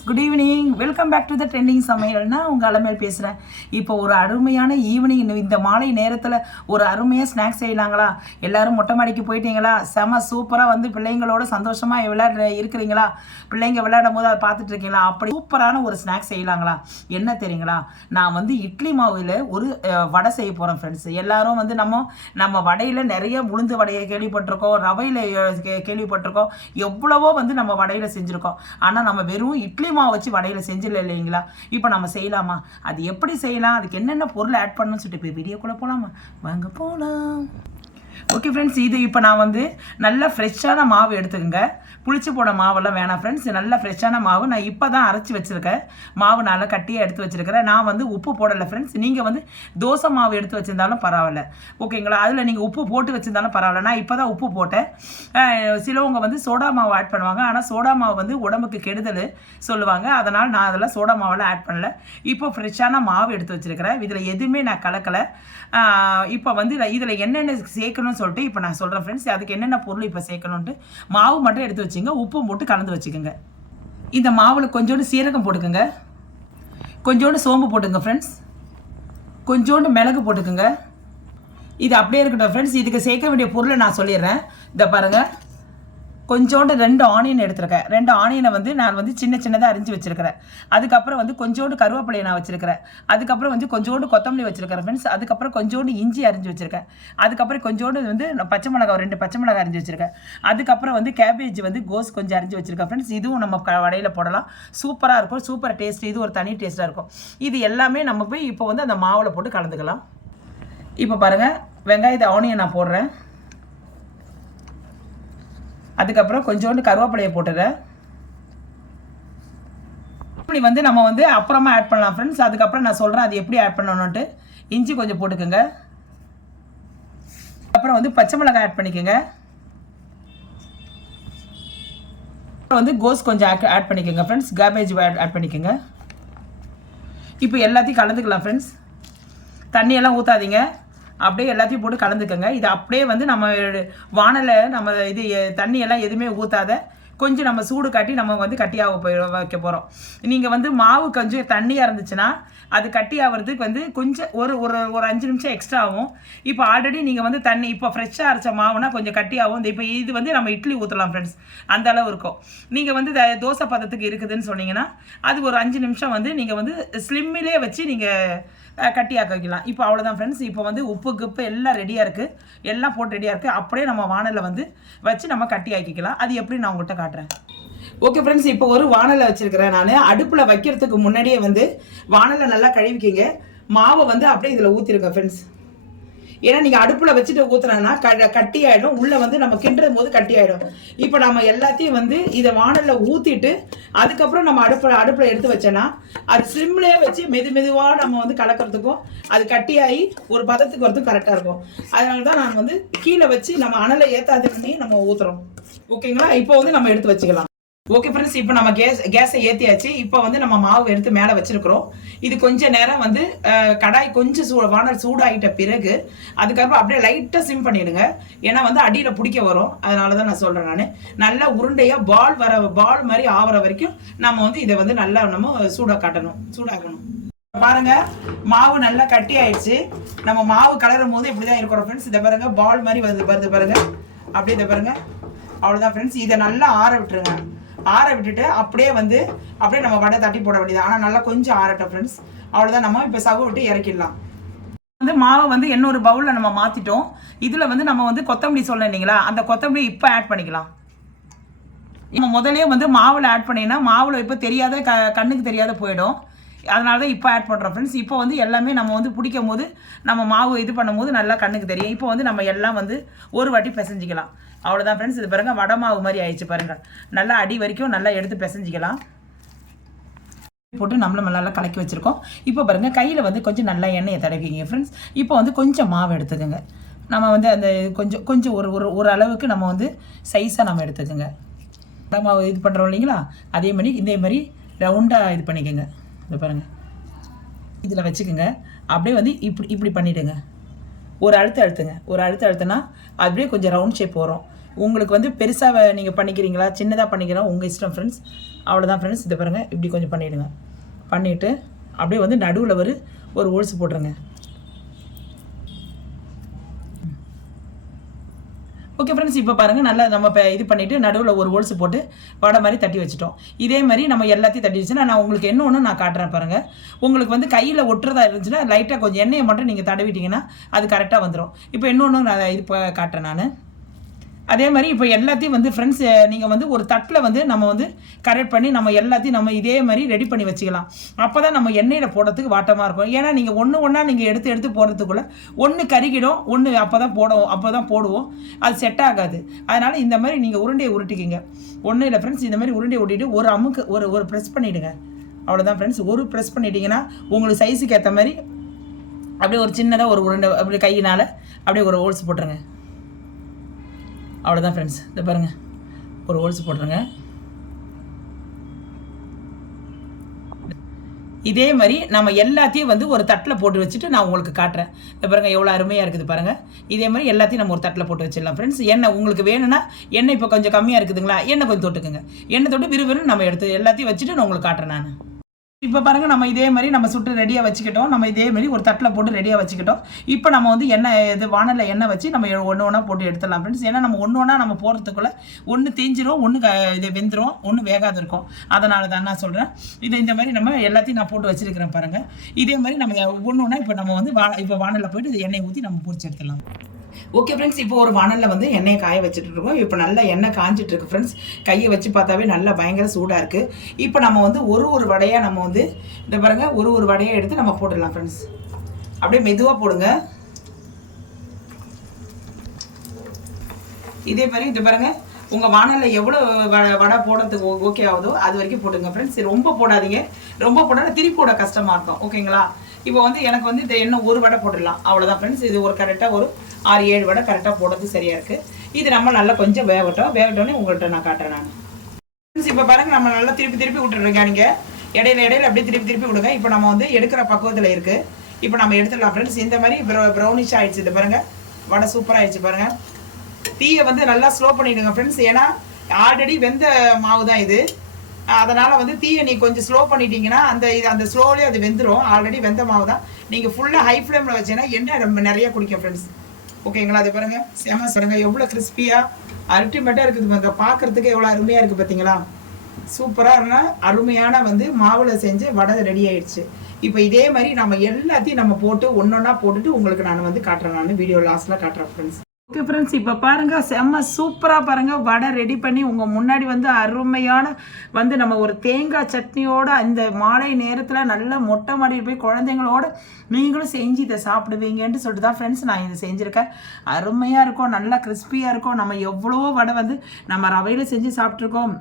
Good evening welcome back to the trending சமையல்னா உங்கள் அலமேல் பேசுகிறேன் இப்போ ஒரு அருமையான ஈவினிங் இந்த மாலை நேரத்தில் ஒரு அருமையாக ஸ்நாக்ஸ் செய்யலாங்களா? எல்லோரும் மொட்டை மாடிக்கு போயிட்டீங்களா? செம சூப்பராக வந்து பிள்ளைங்களோட சந்தோஷமாக விளையாட இருக்கிறீங்களா? பிள்ளைங்க விளையாடும் போது அதை பார்த்துட்டு இருக்கீங்களா? அப்படி சூப்பரான ஒரு ஸ்நாக்ஸ் செய்யலாங்களா? என்ன தெரியுங்களா? நான் வந்து இட்லி மாவில் ஒரு வடை செய்ய போகிறேன் ஃப்ரெண்ட்ஸ் எல்லோரும் வந்து நம்ம நம்ம வடையில் நிறைய உளுந்து வடையை கேள்விப்பட்டிருக்கோம் ரவையில் கேள்விப்பட்டிருக்கோம். எவ்வளவோ வந்து நம்ம வடையில் செஞ்சுருக்கோம். ஆனால் நம்ம வெறும் இட்லி மாவு வச்சு வடையில் செஞ்சிடல இல்லைங்களா? இப்போ நம்ம செய்யலாமா? அது எப்படி செய்யலாம்? அதுக்கு என்னென்ன பொருள் ஆட் பண்ணணும்னு சொல்லிட்டு போய் வீடியோக்குள்ளே போகலாமா வாங்க போகலாம் ஓகே ஃப்ரெண்ட்ஸ் இது இப்போ நான் வந்து நல்ல ஃப்ரெஷ்ஷான மாவு எடுத்துக்கோங்க. புளிச்சு போட மாவெல்லாம் வேணாம் ஃப்ரெண்ட்ஸ் நல்ல ஃப்ரெஷ்ஷான மாவு. நான் இப்போ தான் அரைச்சி வச்சுருக்கேன். மாவு நல்லா கட்டியாக எடுத்து வச்சுருக்கிறேன். நான் வந்து உப்பு போடலை ஃப்ரெண்ட்ஸ் நீங்கள் வந்து தோசை மாவு எடுத்து வச்சுருந்தாலும் பரவாயில்ல. ஓகேங்களா அதில் நீங்கள் உப்பு போட்டு வச்சுருந்தாலும் பரவாயில்ல. நான் இப்போ தான் உப்பு போட்டேன். சிலவங்க வந்து சோடா மாவு ஆட் பண்ணுவாங்க. ஆனால் சோடா மாவு வந்து உடம்புக்கு கெடுதல் சொல்லுவாங்க. அதனால் நான் அதில் சோடா மாவெல்லாம் ஆட் பண்ணல. இப்போ ஃப்ரெஷ்ஷான மாவு எடுத்து வச்சுருக்கிறேன். இதில் எதுவுமே நான் கலக்கலை. இப்போ வந்து இதில் என்னென்ன சேர்க்கணும்னு சொல்லிட்டு இப்போ நான் சொல்கிறேன் ஃப்ரெண்ட்ஸ் அதுக்கு என்னென்ன பொருள் இப்போ சேர்க்கணுன்ட்டு மாவு மட்டும் எடுத்து வச்சுங்க உப்பு போட்டு கலந்து வச்சுக்கோங்க. இந்த மாவில் கொஞ்சோண்டு சீரகம் போட்டுக்கோங்க. கொஞ்சோண்டு சோம்பு போட்டுங்க ஃப்ரெண்ட்ஸ் கொஞ்சோண்டு மிளகு போட்டுக்கோங்க. இது அப்படியே இருக்கட்டும் ஃப்ரெண்ட்ஸ் இதுக்கு சேர்க்க வேண்டிய பொருளை நான் சொல்லிடுறேன். இதை பாருங்கள் கொஞ்சோண்டு ரெண்டு ஆனியன் எடுத்திருக்கேன். ரெண்டு ஆனியனை வந்து நான் வந்து சின்ன சின்னதாக அரிஞ்சு வச்சிருக்கிறேன். அதுக்கப்புறம் வந்து கொஞ்சோண்டு கருவேப்பிலையை நான் வச்சிருக்கிறேன். அதுக்கப்புறம் வந்து கொஞ்சோண்டு கொத்தமல்லி வச்சிருக்கிறேன் ஃப்ரெண்ட்ஸ் அதுக்கப்புறம் கொஞ்சோண்டு இஞ்சி அரிஞ்சு வச்சிருக்கேன். அதுக்கப்புறம் கொஞ்சோண்டு வந்து நான் பச்சை மிளகாய் ரெண்டு பச்சை மிளகாய் அரிஞ்சு வச்சிருக்கேன். அதுக்கப்புறம் வந்து கேபேஜ் வந்து கோஸ் கொஞ்சம் அரிஞ்சு வச்சிருக்கேன் ஃப்ரெண்ட்ஸ் இதுவும் நம்ம வடையில் போடலாம். சூப்பராக இருக்கும். சூப்பர் டேஸ்ட் இது ஒரு தனி டேஸ்ட்டாக இருக்கும். இது எல்லாமே நம்ம போய் இப்போ வந்து அந்த மாவில் போட்டு கலந்துக்கலாம். இப்போ பாருங்கள் வெங்காயத்தை ஆனியன் நான் போடுறேன். அதுக்கப்புறம் கொஞ்சோண்டு கருவேப்பிலையை போட்டுறேன் இப்படி வந்து நம்ம வந்து அப்புறமா ஆட் பண்ணலாம் ஃப்ரெண்ட்ஸ் அதுக்கப்புறம் நான் சொல்கிறேன் அது எப்படி ஆட் பண்ணணுன்ட்டு இஞ்சி கொஞ்சம் போட்டுக்கோங்க. அப்புறம் வந்து பச்சை மிளகாய் ஆட் பண்ணிக்கோங்க. அப்புறம் வந்து கோஸ் கொஞ்சம் ஆட் பண்ணிக்கோங்க ஃப்ரெண்ட்ஸ் கேபேஜ் ஆட் பண்ணிக்கோங்க. இப்போ எல்லாத்தையும் கலந்துக்கலாம் ஃப்ரெண்ட்ஸ் தண்ணியெல்லாம் ஊற்றாதீங்க அப்படியே எல்லாத்தையும் போட்டு கலந்துக்கோங்க. இது அப்படியே வந்து நம்ம வானலை நம்ம இது தண்ணியெல்லாம் எதுவுமே ஊற்றாத கொஞ்சம் நம்ம சூடு காட்டி நம்ம வந்து கட்டியாக போய் வைக்க போகிறோம் நீங்கள் வந்து மாவு கொஞ்சம் தண்ணியாக இருந்துச்சுன்னா அது கட்டி ஆகிறதுக்கு வந்து கொஞ்சம் ஒரு ஒரு ஒரு அஞ்சு நிமிஷம் எக்ஸ்ட்ரா ஆகும். இப்போ ஆல்ரெடி நீங்கள் வந்து தண்ணி இப்போ ஃப்ரெஷ்ஷாக அரைச்ச மாவுனா கொஞ்சம் கட்டியாகும் இந்த இப்போ இது வந்து நம்ம இட்லி ஊற்றலாம் ஃப்ரெண்ட்ஸ் அந்த அளவு இருக்கும். நீங்கள் வந்து த- தோசை பதத்துக்கு இருக்குதுன்னு சொன்னீங்கன்னா அது ஒரு அஞ்சு நிமிஷம் வந்து நீங்கள் வந்து ஸ்லிம்மிலே வச்சு நீங்கள் கட்டியாக்க வைக்கலாம். இப்போ அவ்வளோதான் ஃப்ரெண்ட்ஸ் இப்போ வந்து உப்பு கிப்பு எல்லாம் ரெடியாக இருக்குது எல்லாம் போட்டு ரெடியாக இருக்குது அப்படியே நம்ம வானலில் வந்து வச்சு நம்ம கட்டி ஆக்கிக்கலாம். அது எப்படி நான் உங்கள்கிட்ட காட்டுறேன். ஓகே ஃப்ரெண்ட்ஸ் இப்போ ஒரு வானலை வச்சுருக்கிறேன் நான். அடுப்பில் வைக்கிறதுக்கு முன்னாடியே வந்து வானலை நல்லா கழுவிக்கிங்க. மாவை வந்து அப்படியே இதில் ஊற்றிருக்கேன் ஃப்ரெண்ட்ஸ் ஏன்னா நீங்கள் அடுப்பில் வச்சுட்டு ஊற்றுனா க கட்டி ஆகிடும் உள்ளே வந்து நம்ம கிண்டுறது போது கட்டி ஆகிடும் இப்போ நம்ம எல்லாத்தையும் வந்து இதை வானலில் ஊற்றிட்டு அதுக்கப்புறம் நம்ம அடுப்பில் அடுப்பில் எடுத்து வச்சோன்னா அது சிம்லேயே வச்சு மெது மெதுவாக நம்ம வந்து கலக்கிறதுக்கும் அது கட்டியாகி ஒரு பதத்துக்கு வரதுக்கும் கரெக்டாக இருக்கும். அதனால தான் நான் வந்து கீழே வச்சு நம்ம அனலை ஏற்றாது பண்ணி நம்ம ஊற்றுறோம் ஓகேங்களா? இப்போ வந்து நம்ம எடுத்து வச்சுக்கலாம். ஓகே ஃப்ரெண்ட்ஸ் இப்போ நம்ம கேஸ் கேஸை ஏற்றியாச்சு இப்போ வந்து நம்ம மாவு எடுத்து மேலே வச்சிருக்கிறோம். இது கொஞ்ச நேரம் வந்து கடாய் கொஞ்சம் சூ வானல் சூடாகிட்ட பிறகு அதுக்கப்புறம் அப்படியே லைட்டாக சிம் பண்ணிடுங்க. ஏன்னா வந்து அடியில் பிடிக்க வரும். அதனால தான் நான் சொல்கிறேன் நான். நல்லா உருண்டையாக பால் வர பால் மாதிரி ஆகிற வரைக்கும் நம்ம வந்து இதை வந்து நல்லா நம்ம சூடாக காட்டணும். சூடாக்கணும். பாருங்க மாவு நல்லா கட்டி ஆயிடுச்சு. நம்ம மாவு கலரும் போது இப்படி தான் இருக்கிறோம் ஃப்ரெண்ட்ஸ் இதை பாருங்க பால் மாதிரி வருது வருது பாருங்க. அப்படியே இதை பாருங்க. அவ்வளோதான் ஃப்ரெண்ட்ஸ் இதை நல்லா ஆற விட்டுருங்க. ஆற விட்டுட்டு அப்படியே வந்து அப்படியே நம்ம வடை தட்டி போட வேண்டியது ஆனால் நல்லா கொஞ்சம் ஆறட்டும் ஃப்ரெண்ட்ஸ் அவ்வளோதான் நம்ம இப்போ சவு விட்டு இறக்கிடலாம். வந்து மாவை வந்து இன்னொரு பவுலில் நம்ம மாற்றிட்டோம் இதில் வந்து நம்ம வந்து கொத்தமல்லி சொன்னேன் இல்லைங்களா? அந்த கொத்தமல்லி இப்போ ஆட் பண்ணிக்கலாம். நம்ம முதலே வந்து மாவில் ஆட் பண்ணினா மாவில் இப்போ தெரியாத க கண்ணுக்கு தெரியாத போயிடும். அதனால தான் இப்போ ஆட் பண்ணுறோம் ஃப்ரெண்ட்ஸ் இப்போ வந்து எல்லாமே நம்ம வந்து பிடிக்கும் போது நம்ம மாவு இது பண்ணும்போது நல்லா கண்ணுக்கு தெரியும். இப்போ வந்து நம்ம எல்லாம் வந்து ஒரு வாட்டி பிசைஞ்சிக்கலாம். அவ்வளோதான் ஃப்ரெண்ட்ஸ் இது பாருங்கள் வடை மாவு மாதிரி ஆயிடுச்சு பாருங்கள் நல்லா அடி வரைக்கும் நல்லா எடுத்து பிசைஞ்சிக்கலாம். போட்டு நம்மளும் நல்லா கலக்கி வச்சுருக்கோம். இப்போ பாருங்கள் கையில் வந்து கொஞ்சம் நல்லா எண்ணெயை தடவிங்க ஃப்ரெண்ட்ஸ் இப்போ வந்து கொஞ்சம் மாவு எடுத்துக்கோங்க. நம்ம வந்து அந்த கொஞ்சம் கொஞ்சம் ஒரு ஒரு ஒரு அளவுக்கு நம்ம வந்து சைஸாக நம்ம எடுத்துக்கோங்க. நம்ம மாவு இது பண்ணுறோம் இல்லைங்களா? அதே மாதிரி இதே மாதிரி ரவுண்டாக இது பண்ணிக்கோங்க. இது பாருங்கள் இதில் வச்சுக்கோங்க. அப்படியே வந்து இப்படி இப்படி பண்ணிவிடுங்க ஒரு அழுத்த அழுத்துங்க. ஒரு அழுத்த அழுத்துனா அப்படியே கொஞ்சம் ரவுண்ட் ஷேப் வரும். உங்களுக்கு வந்து பெருசாக நீங்கள் பண்ணிக்கிறீங்களா? சின்னதாக பண்ணிக்கிறோம் உங்கள் இஷ்டம் ஃப்ரெண்ட்ஸ் அவ்வளோதான் ஃப்ரெண்ட்ஸ் இதை பாருங்கள் இப்படி கொஞ்சம் பண்ணிவிடுங்க பண்ணிவிட்டு அப்படியே வந்து நடுவில் ஒரு ஒரு ஓல்ஸ் போட்டுருங்க. ஓகே ஃப்ரெண்ட்ஸ் இப்போ பாருங்கள் நல்லா நம்ம இப்போ இது பண்ணிவிட்டு நடுவில் ஒரு ஓல்ஸ் போட்டு வடை மாதிரி தட்டி வச்சிட்டோம். இதே மாதிரி நம்ம எல்லாத்தையும் தட்டி வச்சுன்னா நான் உங்களுக்கு என்ன ஒன்று நான் காட்டுறேன் பாருங்கள் உங்களுக்கு வந்து கையில் ஒட்டுறதா இருந்துச்சுன்னா லைட்டாக கொஞ்சம் எண்ணெயை மட்டும் நீங்கள் தடவிட்டிங்கன்னா அது கரெக்டாக வந்துடும் இப்போ இன்னொன்று நான் இது காட்டுறேன் நான். அதே மாதிரி இப்போ எல்லாத்தையும் வந்து ஃப்ரெண்ட்ஸ் நீங்கள் வந்து ஒரு தட்டில் வந்து நம்ம வந்து கரெக்ட் பண்ணி நம்ம எல்லாத்தையும் நம்ம இதே மாதிரி ரெடி பண்ணி வச்சுக்கலாம். அப்போ தான் நம்ம எண்ணெயில் போடுறதுக்கு வாட்டமாக இருக்கும். ஏன்னா நீங்கள் ஒன்று ஒன்றா நீங்கள் எடுத்து எடுத்து போடுறதுக்குள்ளே ஒன்று கருகிடும் ஒன்று அப்போ தான் போடுவோம் அப்போ தான் போடுவோம். அது செட் ஆகாது. அதனால் இந்த மாதிரி நீங்கள் உருண்டையை உருட்டிக்கிங்க. ஒன்றும் இல்லை ஃப்ரெண்ட்ஸ் இந்த மாதிரி உருண்டையை உருட்டிட்டு ஒரு அமுக்கு ஒரு ஒரு ப்ரெஸ் பண்ணிவிடுங்க அவ்வளோதான் ஃப்ரெண்ட்ஸ் ஒரு ப்ரெஸ் பண்ணிட்டீங்கன்னா உங்களுக்கு சைஸுக்கு ஏற்ற மாதிரி அப்படியே ஒரு சின்னதாக ஒரு உருண்டை அப்படி கையினால் அப்படியே ஒரு ஹோல்ஸ் போட்டுருங்க. அவ்வளோதான் ஃப்ரெண்ட்ஸ் இதை பாருங்கள் ஒரு ஹோல்ஸ் போட்டுருங்க. இதே மாதிரி நம்ம எல்லாத்தையும் வந்து ஒரு தட்டில் போட்டு வச்சுட்டு நான் உங்களுக்கு காட்டுறேன். இப்போ பாருங்கள் எவ்வளோ அருமையாக இருக்குது பாருங்கள் இதே மாதிரி எல்லாத்தையும் நம்ம ஒரு தட்டில் போட்டு வச்சிடலாம் ஃப்ரெண்ட்ஸ் எண்ணெய் உங்களுக்கு வேணும்னா எண்ணெய் இப்போ கொஞ்சம் கம்மியாக இருக்குதுங்களா? எண்ணெய் கொஞ்சம் தொட்டுக்குங்க. எண்ணெய் தொட்டு விறுவிறுன்னு நம்ம எடுத்து எல்லாத்தையும் வச்சுட்டு நான் உங்களுக்கு காட்டுறேன் நான். இப்போ பாருங்க நம்ம இதே மாதிரி நம்ம சுட்டு ரெடியாக வச்சுக்கிட்டோம். நம்ம இதே மாதிரி ஒரு தட்டில் போட்டு ரெடியாக வச்சுக்கிட்டோம். இப்போ நம்ம வந்து எண்ணெய் இது வானலில் எண்ணெய் வச்சு நம்ம ஒன்று ஒன்றா போட்டு எடுத்துடலாம் ஃப்ரெண்ட்ஸ் ஏன்னா நம்ம ஒன்று ஒன்றா நம்ம போடுறதுக்குள்ள ஒன்று தேஞ்சிரும் ஒன்று இது வெந்துடும் ஒன்று வேகாது இருக்கும் அதனால தான் நான் சொல்கிறேன் இது இந்த மாதிரி நம்ம எல்லாத்தையும் நான் போட்டு வச்சுருக்கிறேன் பாருங்கள் இதே மாதிரி நம்ம ஒன்று ஒன்றா இப்போ நம்ம வந்து வா இப்போ வானலில் போயிட்டு இது எண்ணெய் ஊற்றி நம்ம பொறிச்சு எடுத்துடலாம். ஓகே ஃப்ரெண்ட்ஸ் இப்போ ஒரு வானலில் வந்து எண்ணெயை காய வச்சுட்டு இருக்கோம். இப்போ நல்லா எண்ணெய் காஞ்சிட்டு இருக்கு ஃப்ரெண்ட்ஸ் கையை வச்சு பார்த்தாவே நல்லா பயங்கர சூடாக இருக்குது இப்போ நம்ம வந்து ஒரு ஒரு வடையாக நம்ம வந்து வந்து இந்த பாருங்க ஒரு ஒரு வடையை எடுத்து நம்ம போட்டுடலாம் ஃப்ரெண்ட்ஸ் அப்படியே மெதுவாக போடுங்க. இதே மாதிரி இந்த பாருங்கள் உங்கள் வானலில் எவ்வளோ வடை போடுறதுக்கு ஓகே ஆகுதோ அது வரைக்கும் போட்டுங்க ஃப்ரெண்ட்ஸ் ரொம்ப போடாதீங்க. ரொம்ப போடாத திருப்பி போட கஷ்டமாக இருக்கும் ஓகேங்களா இப்போ வந்து எனக்கு வந்து இந்த எண்ணெய் ஒரு வடை போட்டுடலாம் அவ்வளோதான் ஃப்ரெண்ட்ஸ் இது ஒரு கரெக்டாக ஒரு ஆறு ஏழு வடை கரெக்டாக போடுறது சரியாக இருக்குது இது நம்ம நல்லா கொஞ்சம் வேகட்டும். வேகட்டோன்னே உங்கள்கிட்ட நான் காட்டுறேன் நான். ஃப்ரெண்ட்ஸ் இப்போ பாருங்கள் நம்ம நல்லா திருப்பி திருப்பி விட்டுருங்க நீங்கள் இடையில இடையில அப்படியே திருப்பி திருப்பி விடுங்க. இப்போ நம்ம வந்து எடுக்கிற பக்குவத்தில் இருக்குது இப்போ நம்ம எடுத்துடலாம் ஃப்ரெண்ட்ஸ் இந்த மாதிரி ப்ரௌ ப்ரௌனிஷ் ஆயிடுச்சு இது பாருங்க. வடை சூப்பராக ஆயிடுச்சு பாருங்க. தீயை வந்து நல்லா ஸ்லோ பண்ணிவிடுங்க ஃப்ரெண்ட்ஸ் ஏன்னா ஆல்ரெடி வெந்த மாவு தான் இது. அதனால் வந்து தீயை நீ கொஞ்சம் ஸ்லோ பண்ணிட்டீங்கன்னா அந்த இது அந்த ஸ்லோலேயே அது வெந்துடும் ஆல்ரெடி வெந்த மாவு தான் நீங்கள் ஃபுல்லாக ஹை ஃப்ளேமில் வச்சீங்கன்னா எண்ணெய் ரொம்ப நிறைய குடிக்கும் ஃப்ரெண்ட்ஸ் ஓகேங்களா அது பாருங்க. செம பாருங்க. எவ்வளோ கிறிஸ்பியாக அல்டிமேட்டாக இருக்குது பாருங்க. பார்க்கறதுக்கு எவ்வளோ அருமையாக இருக்குது பார்த்தீங்களா சூப்பராக இருந்தால் அருமையான வந்து மாவில் செஞ்சு வடை ரெடி ஆயிடுச்சு. இப்போ இதே மாதிரி நம்ம எல்லாத்தையும் நம்ம போட்டு ஒன்றொன்னா போட்டுட்டு உங்களுக்கு நான் வந்து காட்டுறேன். நான் வீடியோ லாஸ்ட்டில் காட்டுறேன் ஃப்ரெண்ட்ஸ் ஓகே ஃப்ரெண்ட்ஸ் இப்போ பாருங்க செம்ம சூப்பராக பாருங்க வடை ரெடி பண்ணி உங்கள் முன்னாடி வந்து அருமையான வந்து நம்ம ஒரு தேங்காய் சட்னியோட அந்த மாலை நேரத்தில் நல்ல மொட்டை மாடியில் போய் குழந்தைங்களோட நீங்களும் செஞ்சு இதை சாப்பிடுவீங்கன்ட்டு சொல்லிட்டு தான் ஃப்ரெண்ட்ஸ் நான் இதை செஞ்சுருக்கேன். அருமையாக இருக்கும் நல்லா கிறிஸ்பியாக இருக்கும். நம்ம எவ்வளோ வடை வந்து நம்ம ரவையில் செஞ்சு சாப்பிட்ருக்கோம்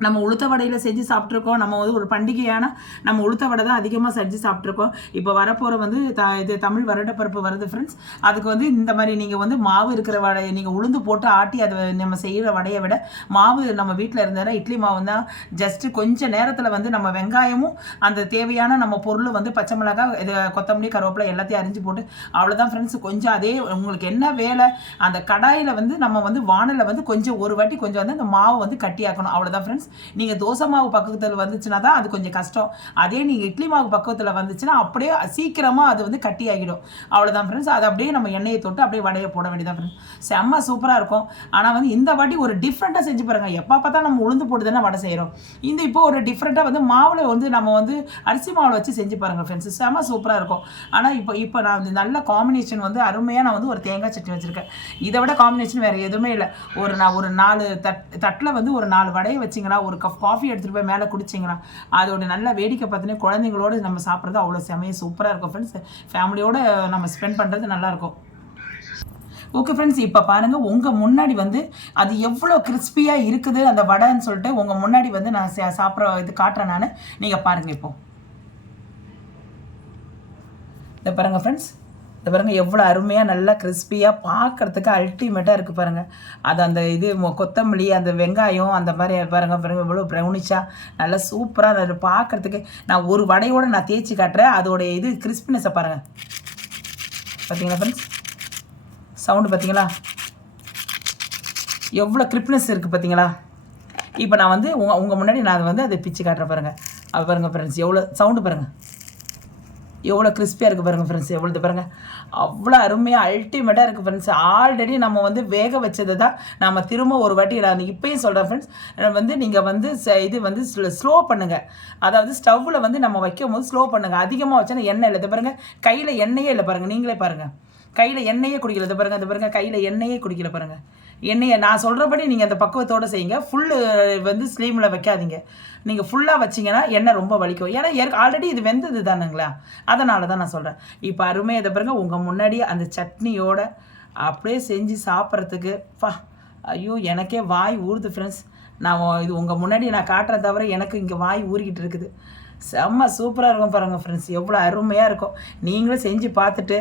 நம்ம உளுத்த வடையில் செஞ்சு சாப்பிட்ருக்கோம் நம்ம வந்து ஒரு பண்டிகையான நம்ம உளுத்த வடை தான் அதிகமாக செஞ்சு சாப்பிட்ருக்கோம் இப்போ வரப்போகிற வந்து த இது தமிழ் வருடப்பருப்பு வருது ஃப்ரெண்ட்ஸ் அதுக்கு வந்து இந்த மாதிரி நீங்கள் வந்து மாவு இருக்கிற வடை நீங்கள் உளுந்து போட்டு ஆட்டி அதை நம்ம செய்கிற வடையை விட மாவு நம்ம வீட்டில் இருந்தாலும் இட்லி மாவு தான் ஜஸ்ட்டு கொஞ்சம் நேரத்தில் வந்து நம்ம வெங்காயமும் அந்த தேவையான நம்ம பொருள் வந்து பச்சை மிளகா இது கொத்தமல்லி கருவேப்பிலை எல்லாத்தையும் அரிஞ்சு போட்டு அவ்வளோதான் ஃப்ரெண்ட்ஸ் கொஞ்சம் அதே உங்களுக்கு என்ன வேலை? அந்த கடாயில் வந்து நம்ம வந்து வானலில் வந்து கொஞ்சம் ஒரு வாட்டி கொஞ்சம் வந்து அந்த மாவு வந்து கட்டியாக்கணும் அவ்வளோதான் ஃப்ரெண்ட்ஸ் நீங்கள் தோசை மாவு பக்கத்தில் வந்துச்சுன்னா தான் அது கொஞ்சம் கஷ்டம். அதே நீங்கள் இட்லி மாவு பக்கத்தில் வந்துச்சுன்னா அப்படியே சீக்கிரமாக அது வந்து கட்டி ஆகிடும். அவ்வளோதான் ஃப்ரெண்ட்ஸ் அது அப்படியே நம்ம எண்ணெயை தொட்டு அப்படியே வடையை போட வேண்டியதான் ஃப்ரெண்ட்ஸ் செம்ம சூப்பராக இருக்கும். ஆனால் வந்து இந்த வாட்டி ஒரு டிஃப்ரெண்ட்டாக செஞ்சு பாருங்க. எப்போ பார்த்தா நம்ம உளுந்து போட்டு தானே வடை செய்கிறோம் இந்த இப்போ ஒரு டிஃப்ரெண்ட்டாக வந்து மாவில் வந்து நம்ம வந்து அரிசி மாவில் வச்சு செஞ்சு பாருங்க ஃப்ரெண்ட்ஸ் செம்ம சூப்பராக இருக்கும். ஆனால் இப்போ இப்போ நான் வந்து நல்ல காம்பினேஷன் வந்து அருமையாக நான் வந்து ஒரு தேங்காய் சட்னி வச்சுருக்கேன். இதை விட காம்பினேஷன் வேறு எதுவுமே இல்லை. ஒரு நான் ஒரு நாலு தட் தட்டில் வந்து ஒரு நாலு வடையை வச்சிங்கன்னா ஒரு கப் காஃபி எடுத்துகிட்டு போய் மேலே குடிச்சிங்கன்னா அதோட நல்ல வேடிக்கை பார்த்தீங்கன்னா குழந்தைங்களோட நம்ம சாப்பிட்றது அவ்வளோ செமையாக சூப்பராக இருக்கும் ஃப்ரெண்ட்ஸ் ஃபேமிலியோட நம்ம ஸ்பெண்ட் பண்ணுறது நல்லாயிருக்கும் ஓகே ஃப்ரெண்ட்ஸ் இப்போ பாருங்கள் உங்கள் முன்னாடி வந்து அது எவ்வளோ கிறிஸ்பியாக இருக்குது அந்த வடைன்னு சொல்லிட்டு உங்கள் முன்னாடி வந்து நான் சா- சாப்பிட்ற இது காட்டுறேன் நான். நீங்கள் பாருங்கள் இப்போ. இதை பாருங்கள் ஃப்ரெண்ட்ஸ் இது பாருங்கள் எவ்வளோ அருமையாக நல்லா கிறிஸ்பியாக பார்க்கறதுக்கு அல்டிமேட்டாக இருக்குது பாருங்கள் அது அந்த இது கொத்தமல்லி அந்த வெங்காயம் அந்த மாதிரி பாருங்கள் பாருங்கள் இவ்வளோ ப்ரௌனிஷாக நல்லா சூப்பராக அது பார்க்கறதுக்கு நான் ஒரு வடையோடு நான் தேய்ச்சி காட்டுறேன். அதோடைய இது கிறிஸ்பினஸை பாருங்கள் பார்த்தீங்களா ஃப்ரெண்ட்ஸ் சவுண்டு பார்த்தீங்களா எவ்வளோ கிரிப்னஸ் இருக்குது பார்த்தீங்களா இப்போ நான் வந்து உங்கள் உங்கள் முன்னாடி நான் அதை வந்து அதை பிச்சு காட்டுற பாருங்கள் அது பாருங்கள் ஃப்ரெண்ட்ஸ் எவ்வளோ சவுண்டு பாருங்கள் எவ்வளோ கிறிஸ்பியாக இருக்குது பாருங்கள் ஃப்ரெண்ட்ஸ் எவ்வளோ பாருங்கள் அவ்வளோ அருமையாக அல்டிமேட்டாக இருக்குது ஃப்ரெண்ட்ஸ் ஆல்ரெடி நம்ம வந்து வேக வச்சது தான் நம்ம திரும்ப ஒரு வாட்டி நான் இப்போயும் சொல்கிறேன் ஃப்ரெண்ட்ஸ் வந்து நீங்கள் வந்து ச- இது வந்து ஸ்லோ பண்ணுங்கள் அதாவது ஸ்டவ்வில் வந்து நம்ம வைக்கும் போது ஸ்லோ பண்ணுங்கள் அதிகமாக வச்சோன்னா எண்ணெய் இல்லை. பாருங்கள் கையில் எண்ணெயே இல்லை பாருங்கள் நீங்களே பாருங்கள் கையில் எண்ணெயே குடிக்கல. பாருங்கள் இதை பாருங்கள் கையில் எண்ணெயே குடிக்கல பாருங்கள் என்னைய நான் சொல்கிறபடி நீங்கள் அந்த பக்குவத்தோடு செய்யுங்க. ஃபுல்லு வந்து ஸ்லீமில் வைக்காதீங்க. நீங்கள் ஃபுல்லாக வச்சிங்கன்னா எண்ணெய் ரொம்ப வலிக்கும். ஏன்னா ஏற்க ஆல்ரெடி இது வெந்தது தானுங்களா? அதனால தான் நான் சொல்கிறேன் இப்போ அருமையாக இதை பாருங்கள் உங்கள் முன்னாடியே அந்த சட்னியோட அப்படியே செஞ்சு சாப்பிட்றதுக்கு பா ஐயோ எனக்கே வாய் ஊறுது ஃப்ரெண்ட்ஸ் நான் இது உங்கள் முன்னாடி நான் காட்டுறேன் தவிர எனக்கு இங்கே வாய் ஊறிக்கிட்டு இருக்குது. செம்ம சூப்பராக இருக்கும் பாருங்கள் ஃப்ரெண்ட்ஸ் எவ்வளோ அருமையாக இருக்கும். நீங்களும் செஞ்சு பார்த்துட்டு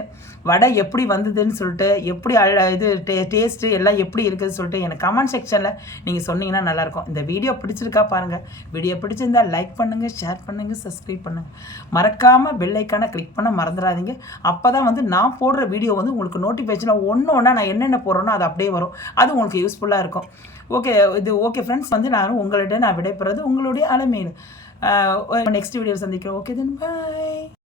வடை எப்படி வந்ததுன்னு சொல்லிட்டு எப்படி அழ இது டே டேஸ்ட்டு எல்லாம் எப்படி இருக்குதுன்னு சொல்லிட்டு எனக்கு கமெண்ட் செக்ஷனில் நீங்கள் சொன்னீங்கன்னா நல்லாயிருக்கும் இந்த வீடியோ பிடிச்சிருக்கா பாருங்கள் வீடியோ பிடிச்சிருந்தா லைக் பண்ணுங்கள் ஷேர் பண்ணுங்கள் சப்ஸ்கிரைப் பண்ணுங்கள் மறக்காமல் பெல்லைக்கான கிளிக் பண்ண மறந்துடாதீங்க. அப்போ தான் வந்து நான் போடுற வீடியோ வந்து உங்களுக்கு நோட்டிஃபிகேஷனில் ஒன்று ஒன்றா நான் என்னென்ன போடுறேனோ அது அப்படியே வரும். அது உங்களுக்கு யூஸ்ஃபுல்லாக இருக்கும். ஓகே இது ஓகே ஃப்ரெண்ட்ஸ் வந்து நான் உங்கள்கிட்ட நான் விடைபெறது உங்களுடைய அலமீன் நெக்ஸ்ட் வீடியோ சந்திக்கிறோம். Okay then bye